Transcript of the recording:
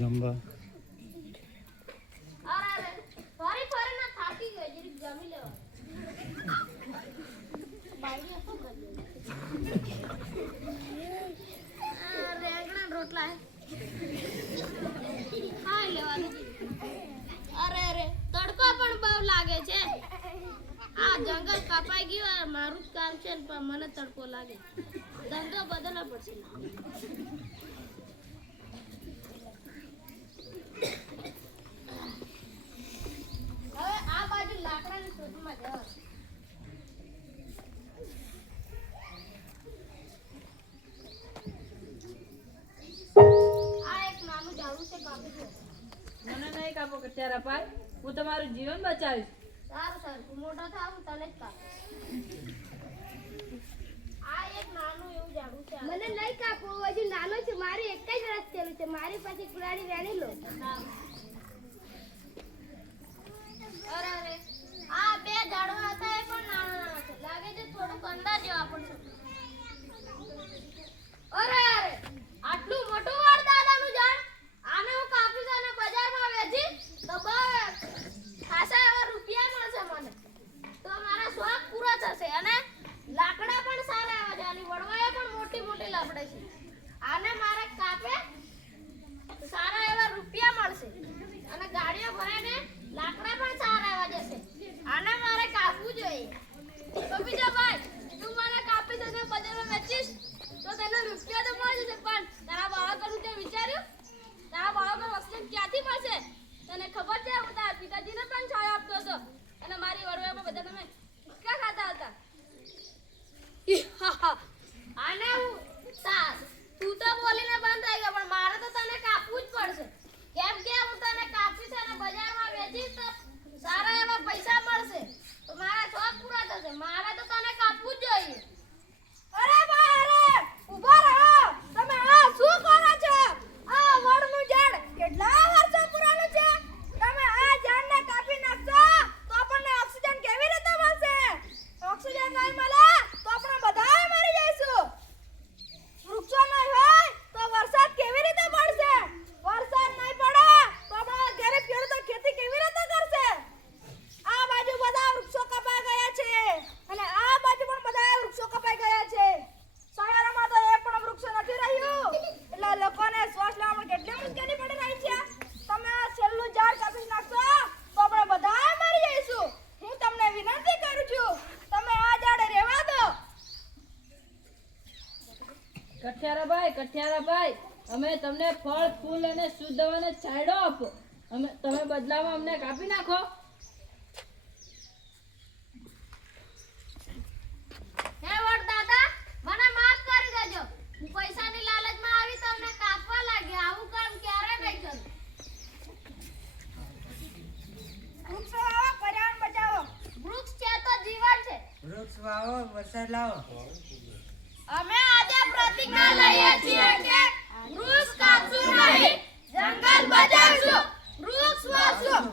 જમવા અરે ફરી ફરી ના થાકી ગઈ જરીક જમી લેવા બાઈ શું કરી રેંગણા રોટલા હા લેવા અરે તડકો પણ બહુ લાગે છે આ જંગલ કપાઈ ગયું મારું જ કામ છે પણ મને તડકો લાગે ધંધો બદલવો પડશે હવે આ બાજુ લાકડાની શોધમાં જવા આ એક નાનું ઝાડું છે કાપી દો મને નહીં કાપો કટ્યારા ભાઈ હું તમારું જીવન બચાવીશ સારું તું મોટો થાવ હું તને જ કાપીશ આ એક નાનું એવું ઝાડું છે મને નહીં કાપો હજુ નાનો છે મારી એક જ રસ થયેલું છે મારી પાસે કુરાડી વેણી લો અરે આ બે ઝાડવા હતા એ પણ નાના છે લાગે છે થોડુંક અંદાજ જેવા પડશે અરે આટલું મોટું વાર દાદાનું ઝાડ આને હું કાપીશ અને બજારમાં વેચી તો બસ ખાસા એવા રૂપિયા મળશે મને તો મારા શોખ પૂરા થશે અને લાકડા પણ સારા એવા છે આની વડવાયો પણ મોટી મોટી લાકડા છે આને મારે કાપે સારા એવા રૂપિયા મળશે અને ગાડીઓ ભરાઈને લાકડા પણ સારા એવા જશે આને મારે કાપવું જોઈએ તો બીજા ભાઈ તું મને કાપી દે બજારમાં વેચીશ તો તને રૂપિયા તો મળી જશે પણ તારા બાળકોનું તે વિચાર્યું તારા બાળકો વસ્તુ ક્યાંથી મળશે તને ખબર છે હું તારા પિતાજીને પણ છાયો આપતો હતો અને મારી વડવાઈમાં બધા તમે ક્યાં ખાતા હતા આને હું તું તો બોલીને બંધ થઈ ગયો પણ મારે તો તને કાપવું જ પડશે કેમ કે હું તને કાપીશ અને બજારમાં વેચીશ તો સારા એવા પૈસા મળશે તો મારા શોખ પૂરા થશે મારે તો તને કાપવું જ જોઈએ અરે ભાઈ અરે ઊભા રહો તમે આ શું કરો છો આ વડનું ઝાડ કેટલા વર્ષો પુરાણું છે તમે આ ઝાડને કાપી નાખશો તો આપણને ઓક્સિજન કેવી રીતે મળશે ઓક્સિજન નહીં મળે તો આપણે બધા મરી જઈશું વૃક્ષો નહીં હોય તો વરસાદ કેવી રીતે પડશે વરસાદ નહીં પડે તો આપણા ગરીબ ખેડૂતો ખેતી કેવી રીતે કરશે આ બાજુ બધા વૃક્ષો કપાઈ ગયા છે અને આ બાજુ પણ બધા વૃક્ષો કપાઈ ગયા છે શહેરોમાં તો એક પણ વૃક્ષ નથી રહ્યું એટલે લોકોને શ્વાસ લેવામાં કેટલી મુશ્કેલી પડી રહી છે તમે આ છેલ્લું ઝાડ કાપી નાખશો તો આપણે બધા મરી જઈશું હું તમને વિનંતી કરું છું તમે આ ઝાડ રહેવા દો કઠિયારા ભાઈ અમે તમને ફળ ફૂલ અને શુદ્ધ હવાને છાંયડો આપો તમે બદલામાં અમને કાપી નાખો હે વડ દાદા મને માફ કરી દેજો હું પૈસાની લાલચમાં આવી તમને કાપવા લાગી આવું કામ ક્યારે નહીં કરું વૃક્ષો વાવો પર્યાવરણ બચાવો વૃક્ષ છે તો જીવન છે વૃક્ષ વાવો વરસાદ લાવો અમે આજે પ્રતિજ્ઞા લઈએ છીએ કે વૃક્ષ કાપશું નહીં જંગલ બચાવશું વૃક્ષ વાવશું